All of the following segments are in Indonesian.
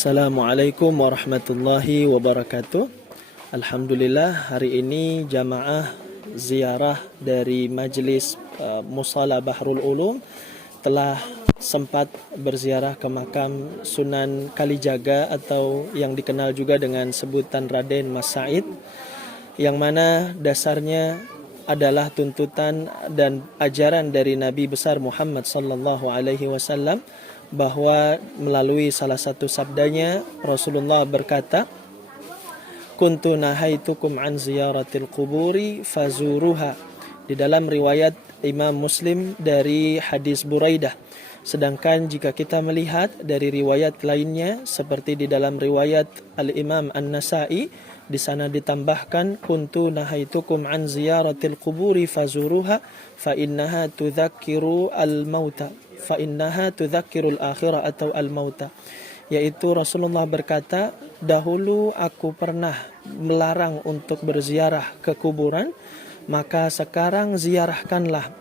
Assalamualaikum warahmatullahi wabarakatuh. Alhamdulillah, hari ini jamaah ziarah dari Majlis Musala Bahrul Ulum telah sempat berziarah ke makam Sunan Kalijaga atau yang dikenal juga dengan sebutan Raden Mas Said, yang mana dasarnya adalah tuntutan dan ajaran dari Nabi besar Muhammad sallallahu alaihi wasallam, bahwa melalui salah satu sabdanya Rasulullah berkata, "Kuntu nahaitukum an ziyaratil quburi fazuruha." Di dalam riwayat Imam Muslim dari hadis Buraidah. Sedangkan jika kita melihat dari riwayat lainnya seperti di dalam riwayat Al-Imam An-Nasa'i, di sana ditambahkan, "Kuntu nahaitukum an ziyaratil quburi fazuruha fa innaha tudzakiru al-mauta." Fa innaha tudzakirul akhirah atau al-mauta. Yaitu Rasulullah berkata, dahulu aku pernah melarang untuk berziarah ke kuburan, maka sekarang ziarahkanlah.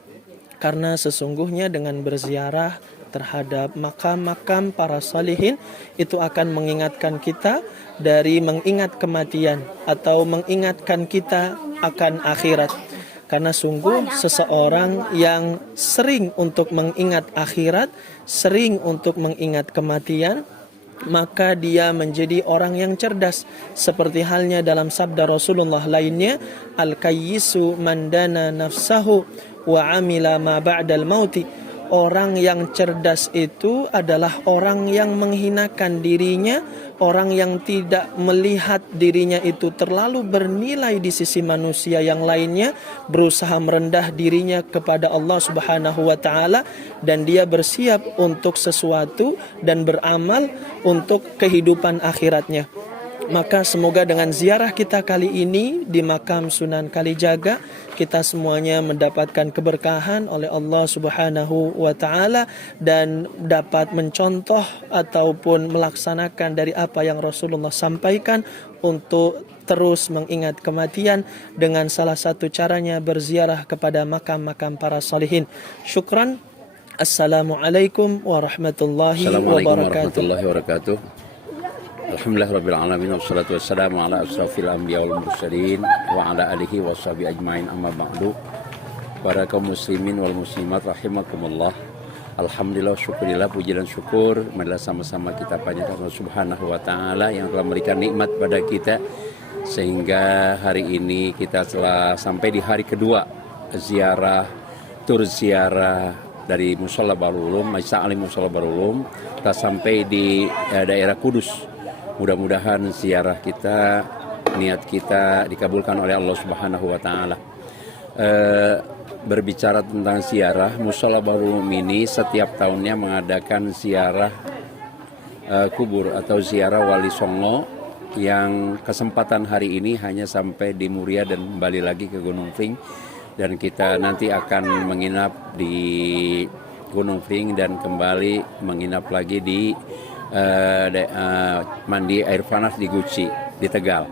Karena sesungguhnya dengan berziarah terhadap makam-makam para salihin itu akan mengingatkan kita dari mengingat kematian atau mengingatkan kita akan akhirat. Karena sungguh seseorang yang sering untuk mengingat akhirat, sering untuk mengingat kematian, maka dia menjadi orang yang cerdas. Seperti halnya dalam sabda Rasulullah lainnya, "Al-kayyisu man dana nafsahu wa amila ma ba'dal mauti." Orang yang cerdas itu adalah orang yang menghinakan dirinya, orang yang tidak melihat dirinya itu terlalu bernilai di sisi manusia yang lainnya, berusaha merendah dirinya kepada Allah Subhanahu wa taala, dan dia bersiap untuk sesuatu dan beramal untuk kehidupan akhiratnya. Maka semoga dengan ziarah kita kali ini di makam Sunan Kalijaga, kita semuanya mendapatkan keberkahan oleh Allah Subhanahu wa taala dan dapat mencontoh ataupun melaksanakan dari apa yang Rasulullah sampaikan untuk terus mengingat kematian, dengan salah satu caranya berziarah kepada makam-makam para salihin. Syukran. Assalamualaikum warahmatullahi wabarakatuh. Alhamdulillah Rabbil Alamin, wassalatu wassalamu ala asrafil anbiya wal mursalin wa ala alihi wa sahbihi ajma'in, amma ba'du. Para kaum muslimin wal muslimat rahimakumullah. Alhamdulillah, syukurillah, puji dan syukur marilah sama-sama kita panjatkan Allah Subhanahu wa taala yang telah memberikan nikmat pada kita sehingga hari ini kita telah sampai di hari kedua tur ziarah dari Mushola Bahrul Ulum, Majlis Ta'lim Mushola Bahrul Ulum. Kita sampai di daerah Kudus. Mudah-mudahan ziarah kita, niat kita dikabulkan oleh Allah Subhanahu wa taala. Berbicara tentang ziarah, Mushola Bahrul Ulum ini setiap tahunnya mengadakan ziarah kubur atau ziarah Wali Songo, yang kesempatan hari ini hanya sampai di Muria dan kembali lagi ke Gunung Pring. Dan kita nanti akan menginap di Gunung Pring dan kembali menginap lagi di mandi air panas di Guci di Tegal.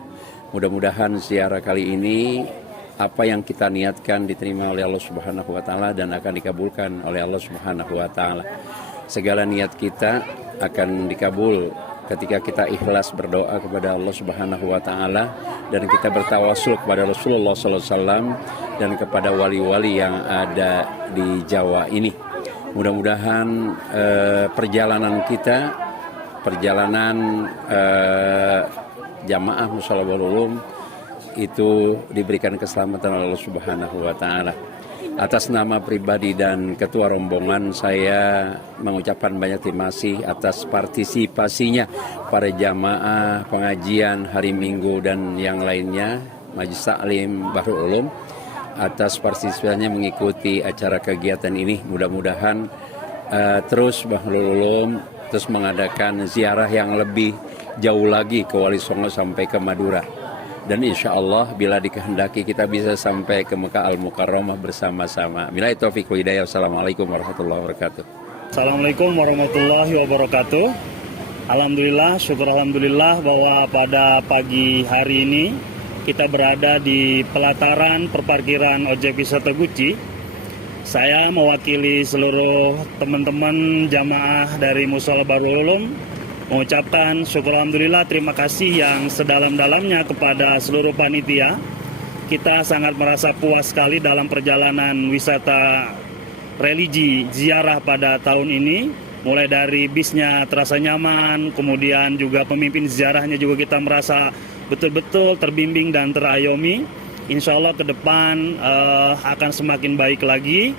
Mudah-mudahan ziarah kali ini apa yang kita niatkan diterima oleh Allah Subhanahu wa taala dan akan dikabulkan oleh Allah Subhanahu wa taala. Segala niat kita akan dikabul ketika kita ikhlas berdoa kepada Allah Subhanahu wa taala dan kita bertawasul kepada Rasulullah sallallahu alaihi wasallam dan kepada wali-wali yang ada di Jawa ini. Mudah-mudahan perjalanan jamaah Mushola Bahrul Ulum itu diberikan keselamatan oleh Allah Subhanahu wa taala. Atas nama pribadi dan ketua rombongan, saya mengucapkan banyak terima kasih atas partisipasinya para jamaah pengajian hari Minggu dan yang lainnya Majlis Ta'lim Bahrul Ulum, atas partisipasinya mengikuti acara kegiatan ini. Mudah-mudahan terus Bahrul Ulum terus mengadakan ziarah yang lebih jauh lagi ke Wali Songo sampai ke Madura. Dan insya Allah bila dikehendaki kita bisa sampai ke Mekah Al-Mukarramah bersama-sama. Bila itu taufiq wal hidayah. Wassalamualaikum warahmatullahi wabarakatuh. Assalamualaikum warahmatullahi wabarakatuh. Alhamdulillah, syukur alhamdulillah bahwa pada pagi hari ini kita berada di pelataran perparkiran ojek wisata Guci. Saya mewakili seluruh teman-teman jamaah dari Mushola Bahrul Ulum mengucapkan syukur alhamdulillah, terima kasih yang sedalam-dalamnya kepada seluruh panitia. Kita sangat merasa puas sekali dalam perjalanan wisata religi ziarah pada tahun ini. Mulai dari bisnya terasa nyaman, kemudian juga pemimpin ziarahnya juga kita merasa betul-betul terbimbing dan terayomi. Insya Allah ke depan akan semakin baik lagi.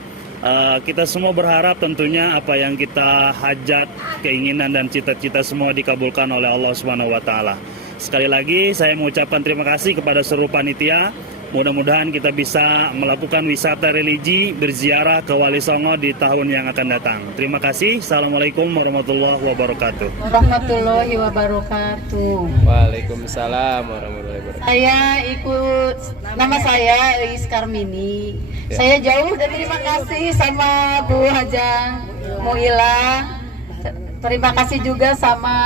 Kita semua berharap tentunya apa yang kita hajat, keinginan dan cita-cita semua dikabulkan oleh Allah Subhanahu wa taala. Sekali lagi saya mengucapkan terima kasih kepada seluruh panitia. Mudah-mudahan kita bisa melakukan wisata religi berziarah ke Wali Songo di tahun yang akan datang. Terima kasih. Assalamualaikum warahmatullahi wabarakatuh. Warahmatullahi wabarakatuh. Waalaikumsalam warahmatullahi wabarakatuh. Nama saya Iis Karmini. Saya jauh dan terima kasih sama Bu Hajang Muila. Terima kasih juga sama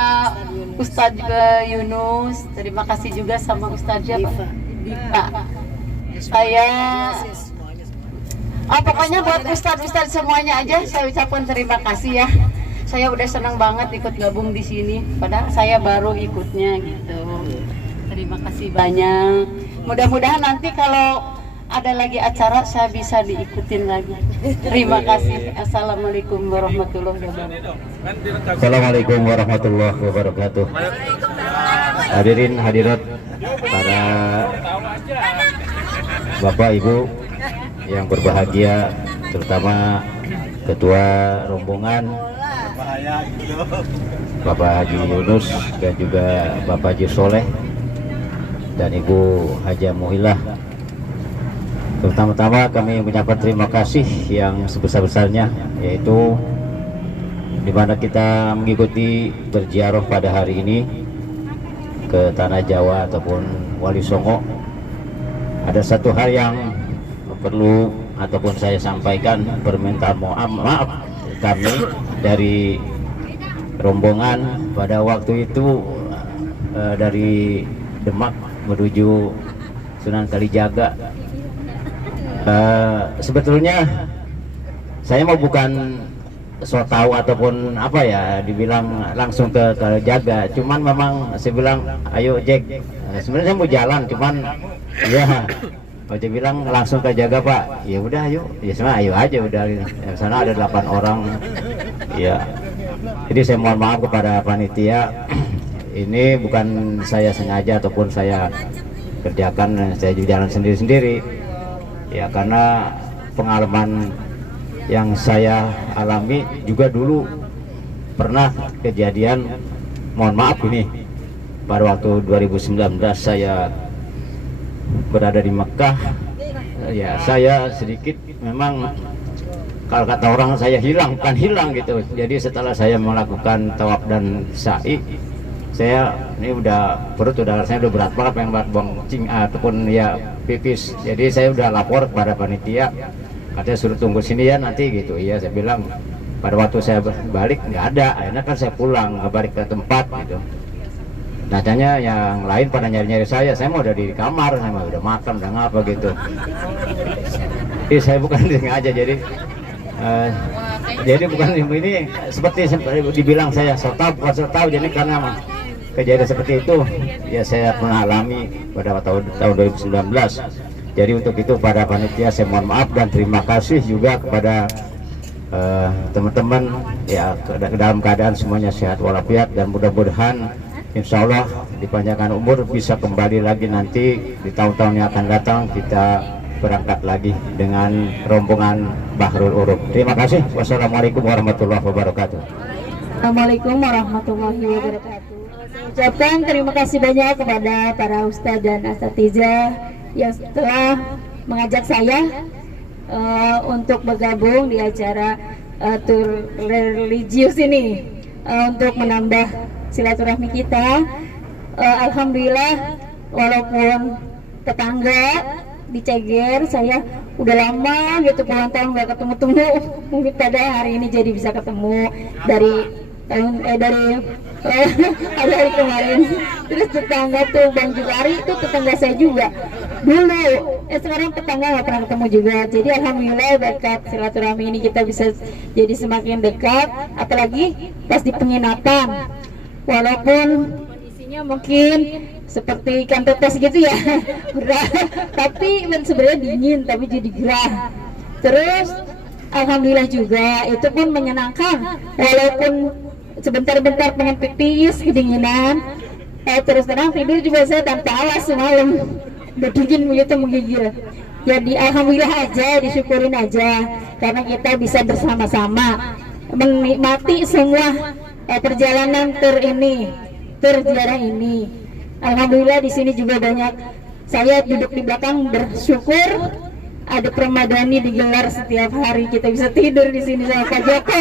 Ustadz Yunus. Terima kasih juga sama Ustadz Diva. Pokoknya buat Ustadz semuanya aja saya ucapkan terima kasih ya. Saya udah senang banget ikut gabung di sini. Padahal saya baru ikutnya gitu. Terima kasih banyak. Mudah-mudahan nanti kalau ada lagi acara saya bisa diikutin lagi. Terima kasih. Assalamualaikum warahmatullahi wabarakatuh. Assalamualaikum warahmatullahi wabarakatuh. Hadirin hadirat para Bapak Ibu yang berbahagia, terutama Ketua Rombongan Bapak Haji Yunus dan juga Bapak Haji Soleh dan Ibu Haja Muhilah. Pertama-tama kami mengucapkan terima kasih yang sebesar-besarnya, yaitu di mana kita mengikuti berziarah pada hari ini ke Tanah Jawa ataupun Wali Songo. Ada satu hal yang perlu ataupun saya sampaikan, permintaan maaf kami dari rombongan pada waktu itu dari Demak menuju Sunan Kalijaga. Sebetulnya saya mau bukan so tahu ataupun apa ya dibilang langsung ke Jaga, cuman memang saya bilang ayo Jack, sebenarnya saya mau jalan cuman ya dia bilang langsung ke Jaga Pak, ya udah ayo, ya sebenarnya ayo aja udah. Di sana ada 8 orang ya. Jadi saya mohon maaf kepada panitia, ini bukan saya sengaja ataupun saya kerjakan, saya jalan sendiri-sendiri ya, karena pengalaman yang saya alami juga dulu pernah kejadian, mohon maaf ini, pada waktu 2019 saya berada di Mekah ya, saya sedikit memang kalau kata orang saya hilang, bukan hilang gitu. Jadi setelah saya melakukan tawaf dan sa'i, saya ini udah perut saya udah berat banget, pengen banget buang cing ataupun ya pipis. Jadi saya udah lapor kepada panitia, katanya suruh tunggu sini ya nanti gitu. Iya, saya bilang pada waktu saya balik nggak ada, akhirnya kan saya pulang balik ke tempat gitu. Nyatanya yang lain pada nyari-nyari saya mau udah di kamar, saya udah makan, udah ngapa gitu. Jadi saya bukan sengaja, jadi bukan ini seperti dibilang saya sotau, bukan sotau. Jadi karena kejadian seperti itu ya saya pernah alami pada tahun 2019. Jadi untuk itu pada panitia saya mohon maaf dan terima kasih juga kepada teman-teman ya, dalam keadaan semuanya sehat walafiat, dan mudah-mudahan insya Allah dipanjangkan umur bisa kembali lagi nanti di tahun-tahun yang akan datang, kita berangkat lagi dengan rombongan Bahrul Ulum. Terima kasih. Wassalamualaikum warahmatullahi wabarakatuh. Assalamualaikum warahmatullahi wabarakatuh. Ucapkan terima kasih banyak kepada para ustadz dan asatizah yang telah mengajak saya untuk bergabung di acara tur religius ini untuk menambah silaturahmi kita. Alhamdulillah, walaupun tetangga di Ceger, saya udah lama gitu puluhan tahun nggak ketemu, mungkin pada hari ini jadi bisa ketemu dari hari kemarin. Terus tetangga tuh Bang Jukari itu tetangga saya juga dulu, sekarang tetangga nggak pernah ketemu juga. Jadi alhamdulillah berkat silaturahmi ini kita bisa jadi semakin dekat, apalagi pas di penginapan. walaupun kondisinya mungkin seperti ikan tetes gitu ya, gerah, tapi sebenarnya dingin tapi jadi gerah. Terus alhamdulillah juga itu pun menyenangkan, walaupun sebentar-bentar pengen pipis kedinginan, terus terang tidur juga saya tanpa alas semalam, udah dingin begitu menggigil. Jadi alhamdulillah aja, disyukurin aja karena kita bisa bersama-sama menikmati semua perjalanan terziarah ini. Alhamdulillah di sini juga banyak, saya duduk di belakang bersyukur ada Ramadhani digelar setiap hari, kita bisa tidur di sini sama Pak Joko.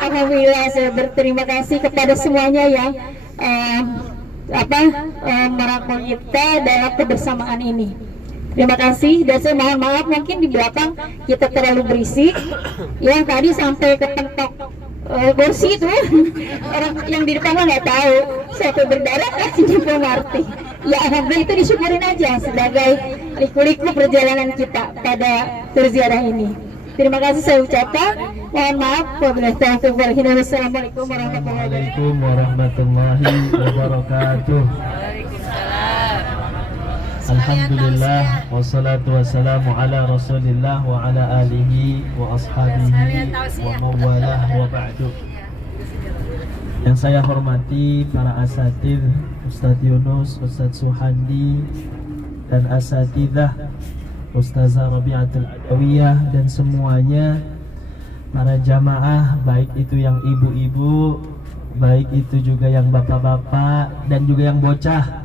Alhamdulillah, saya berterima kasih kepada semuanya yang merangkul kita dalam kebersamaan ini. Terima kasih, dan saya mohon maaf mungkin di belakang kita terlalu berisik. Yang tadi sampai ke pentok kursi itu orang yang di depan nggak tahu sampai berdarah kasih Marti. Ya alhamdulillah, itu disyukurin aja sebagai liku-liku perjalanan kita pada terziarah ini. Terima kasih saya ucapkan. Mohon maaf. Wabillahi taufiq wal hidayah. Wassalamualaikum warahmatullahi wabarakatuh. Alhamdulillah, wassalatu wassalamu ala rasulillah wa ala alihi wa ashabihi wa mawalah wa ba'du. Yang saya hormati para asatidz, Ustadz Yunus, Ustadz Suhandi, dan asatidzah Ustazah Rabi'atul Adawiyah, dan semuanya para jamaah, baik itu yang ibu-ibu, baik itu juga yang bapak-bapak, dan juga yang bocah.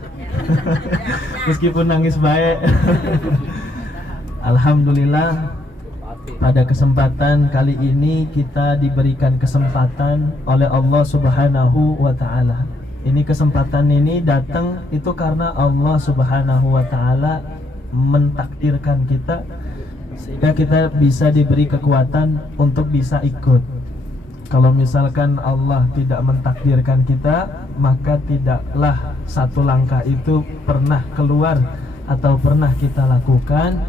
Meskipun nangis baik. Alhamdulillah, pada kesempatan kali ini kita diberikan kesempatan oleh Allah Subhanahu wa Ta'ala. Ini kesempatan ini datang itu karena Allah Subhanahu wa Ta'ala mentakdirkan kita, sehingga kita bisa diberi kekuatan untuk bisa ikut. Kalau misalkan Allah tidak mentakdirkan kita, maka tidaklah satu langkah itu pernah keluar atau pernah kita lakukan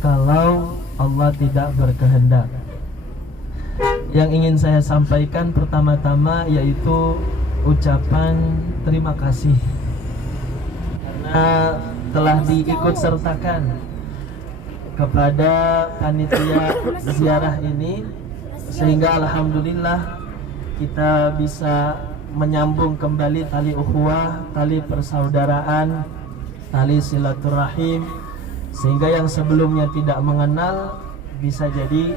kalau Allah tidak berkehendak. Yang ingin saya sampaikan pertama-tama yaitu ucapan terima kasih karena telah diikut sertakan kepada panitia ziarah ini, sehingga alhamdulillah kita bisa menyambung kembali tali ukhuwah, tali persaudaraan, tali silaturahim, sehingga yang sebelumnya tidak mengenal bisa jadi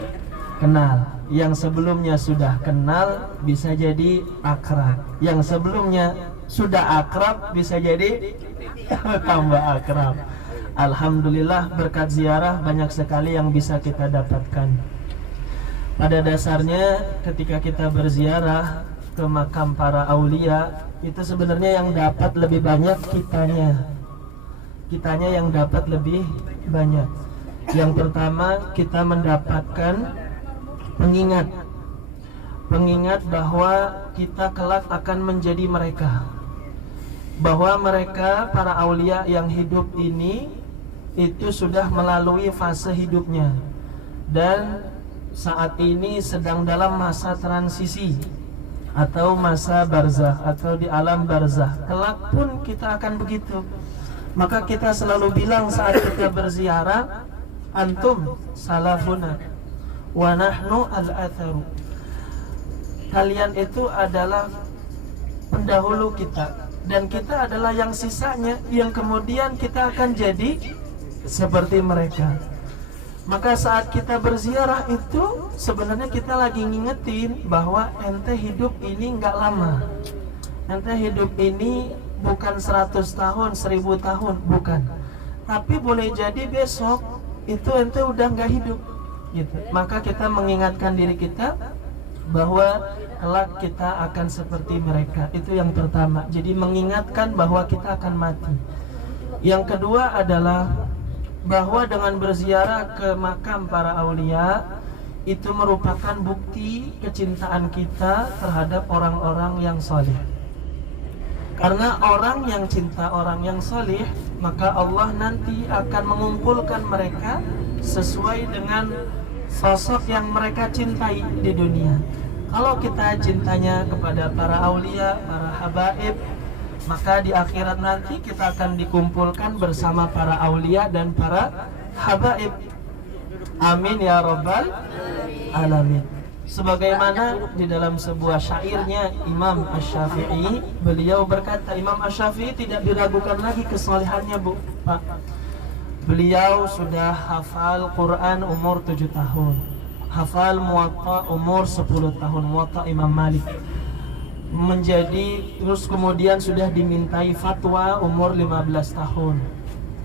kenal, yang sebelumnya sudah kenal bisa jadi akrab, yang sebelumnya sudah akrab bisa jadi tambah akrab. Alhamdulillah, berkat ziarah banyak sekali yang bisa kita dapatkan. Pada dasarnya ketika kita berziarah ke makam para aulia, itu sebenarnya yang dapat lebih banyak kitanya yang dapat lebih banyak. Yang pertama, kita mendapatkan pengingat bahwa kita kelak akan menjadi mereka, bahwa mereka para aulia yang hidup ini itu sudah melalui fase hidupnya dan saat ini sedang dalam masa transisi atau masa barzakh atau di alam barzakh. Kelak pun kita akan begitu. Maka kita selalu bilang saat kita berziarah, antum salafuna wa nahnu al-atharu. Kalian itu adalah pendahulu kita dan kita adalah yang sisanya, yang kemudian kita akan jadi seperti mereka. Maka saat kita berziarah itu sebenarnya kita lagi ngingetin bahwa ente hidup ini nggak lama. Ente hidup ini bukan 100 tahun, 1000 tahun, bukan. Tapi boleh jadi besok itu ente udah nggak hidup gitu. Maka kita mengingatkan diri kita bahwa kelak kita akan seperti mereka. Itu yang pertama. Jadi mengingatkan bahwa kita akan mati. Yang kedua adalah bahwa dengan berziarah ke makam para aulia itu merupakan bukti kecintaan kita terhadap orang-orang yang soleh. Karena orang yang cinta orang yang soleh, maka Allah nanti akan mengumpulkan mereka sesuai dengan sosok yang mereka cintai di dunia. Kalau kita cintanya kepada para aulia, para habaib, maka di akhirat nanti kita akan dikumpulkan bersama para aulia dan para habaib. Amin ya rabbal alamin. Sebagaimana di dalam sebuah syairnya Imam Asy-Syafi'i, beliau berkata, Imam Asy-Syafi'i tidak diragukan lagi kesolehannya, Bu, Pak. Beliau sudah hafal Quran umur 7 tahun, hafal Muwatta umur 10 tahun, Muwatta Imam Malik. Terus kemudian sudah dimintai fatwa umur 15 tahun.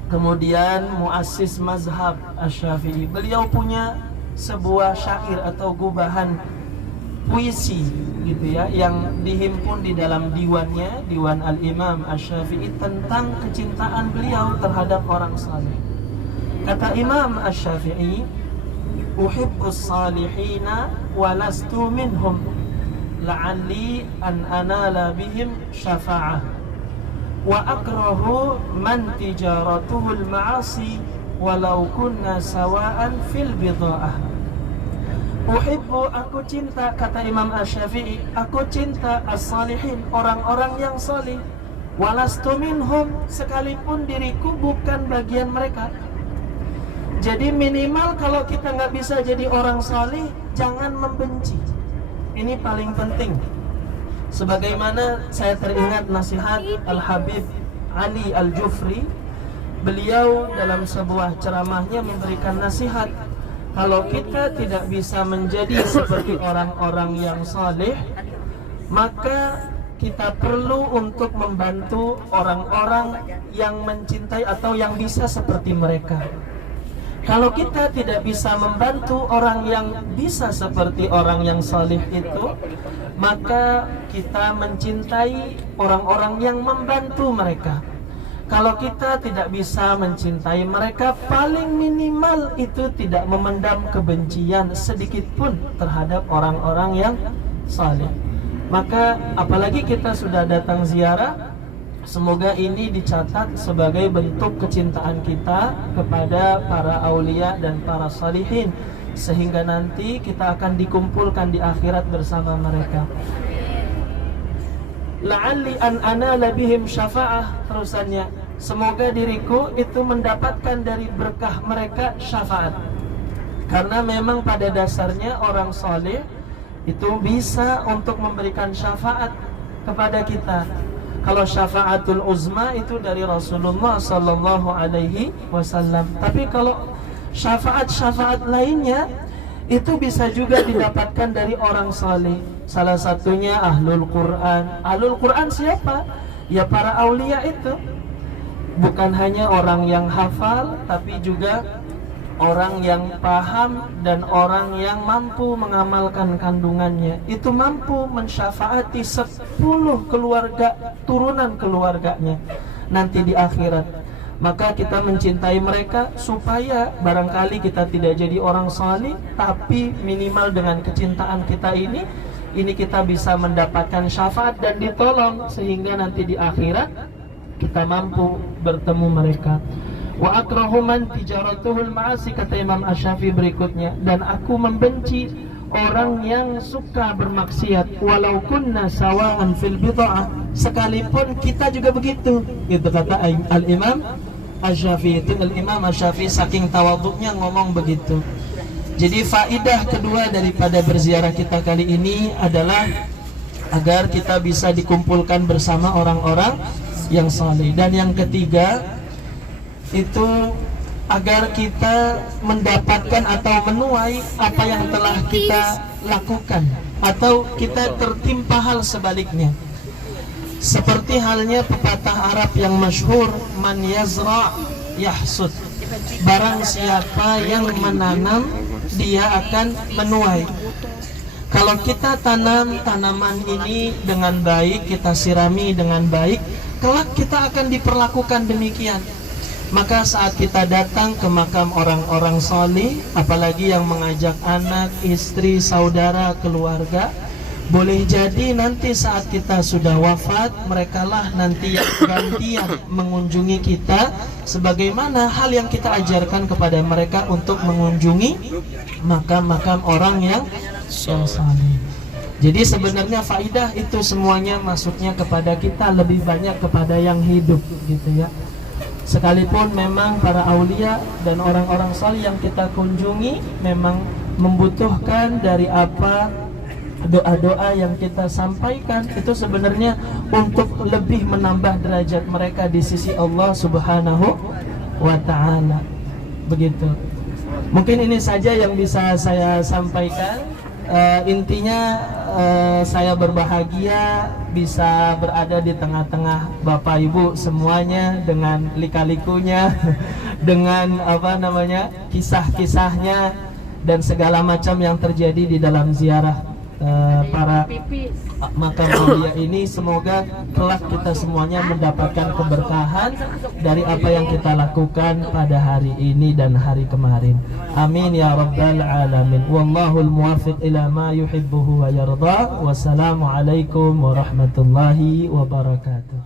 Kemudian muassis mazhab Asy-Syafi'i. Beliau punya sebuah syair atau gubahan puisi gitu ya, yang dihimpun di dalam diwannya, Diwan Al-Imam Asy-Syafi'i, tentang kecintaan beliau terhadap orang saleh. Kata Imam Asy-Syafi'i, uhibbus salihina wa lastu minhum la'alli an anala bihim syafa'ah wa akrahu man tijaratuhul ma'asi walau kunna sawa'an fil bidha'ah. Uhibbu, aku cinta, kata Imam Asy-Syafi'i, aku cinta as-salihin, orang-orang yang salih, walastu minhum, sekalipun diriku bukan bagian mereka. Jadi minimal kalau kita nggak bisa jadi orang salih, jangan membenci. Ini paling penting. Sebagaimana saya teringat nasihat Al-Habib Ali Al-Jufri, beliau dalam sebuah ceramahnya memberikan nasihat, kalau kita tidak bisa menjadi seperti orang-orang yang saleh, maka kita perlu untuk membantu orang-orang yang mencintai atau yang bisa seperti mereka. Kalau kita tidak bisa membantu orang yang bisa seperti orang yang saleh itu, maka kita mencintai orang-orang yang membantu mereka. Kalau kita tidak bisa mencintai mereka, paling minimal itu tidak memendam kebencian sedikit pun terhadap orang-orang yang saleh. Maka apalagi kita sudah datang ziarah, semoga ini dicatat sebagai bentuk kecintaan kita kepada para aulia dan para salihin, sehingga nanti kita akan dikumpulkan di akhirat bersama mereka. La'alli an anala bihim syafa'ah, terusannya, semoga diriku itu mendapatkan dari berkah mereka syafaat. Karena memang pada dasarnya orang saleh itu bisa untuk memberikan syafaat kepada kita. Kalau syafaatul uzma itu dari Rasulullah sallallahu alaihi wasallam. Tapi kalau syafaat-syafaat lainnya itu bisa juga didapatkan dari orang saleh. Salah satunya Ahlul Quran. Ahlul Quran siapa? Ya para aulia itu. Bukan hanya orang yang hafal, tapi juga orang yang paham dan orang yang mampu mengamalkan kandungannya. Itu mampu mensyafaati 10 keluarga, turunan keluarganya nanti di akhirat. Maka kita mencintai mereka supaya barangkali kita tidak jadi orang saleh, tapi minimal dengan kecintaan kita ini kita bisa mendapatkan syafaat dan ditolong, sehingga nanti di akhirat kita mampu bertemu mereka. Wa akrahu man tijaratuhul ma'asi, kata Imam Asy-Syafi'i berikutnya, dan aku membenci orang yang suka bermaksiat, walau kunna sawa'an fil bid'ah, sekalipun kita juga begitu. Itu kata Al-Imam Asy-Syafi'i. Itu Al-Imam Asy-Syafi'i saking tawadhu'nya ngomong begitu. Jadi faidah kedua daripada berziarah kita kali ini adalah agar kita bisa dikumpulkan bersama orang-orang yang saleh. Dan yang ketiga itu agar kita mendapatkan atau menuai apa yang telah kita lakukan, atau kita tertimpa hal sebaliknya. Seperti halnya pepatah Arab yang masyhur, man yazra' yahsud, barang siapa yang menanam dia akan menuai. Kalau kita tanam tanaman ini dengan baik, kita sirami dengan baik, kelak kita akan diperlakukan demikian. Maka saat kita datang ke makam orang-orang saleh, apalagi yang mengajak anak, istri, saudara, keluarga, boleh jadi nanti saat kita sudah wafat, merekalah nanti yang gantian mengunjungi kita, sebagaimana hal yang kita ajarkan kepada mereka untuk mengunjungi makam-makam orang yang saleh. Jadi sebenarnya faidah itu semuanya masuknya kepada kita, lebih banyak kepada yang hidup gitu ya. Sekalipun memang para aulia dan orang-orang saleh yang kita kunjungi memang membutuhkan dari apa doa-doa yang kita sampaikan itu sebenarnya untuk lebih menambah derajat mereka di sisi Allah Subhanahu wa ta'ala. Begitu. Mungkin ini saja yang bisa saya sampaikan. Intinya saya berbahagia bisa berada di tengah-tengah Bapak Ibu semuanya dengan lika-likunya, dengan kisah-kisahnya dan segala macam yang terjadi di dalam ziarah para makam aulia ini. Semoga kelak kita semuanya mendapatkan keberkahan dari apa yang kita lakukan pada hari ini dan hari kemarin. Amin ya rabbal alamin. Wallahul muwaffiq ila ma yuhibbuhu wa yarda. Wassalamualaikum warahmatullahi wabarakatuh.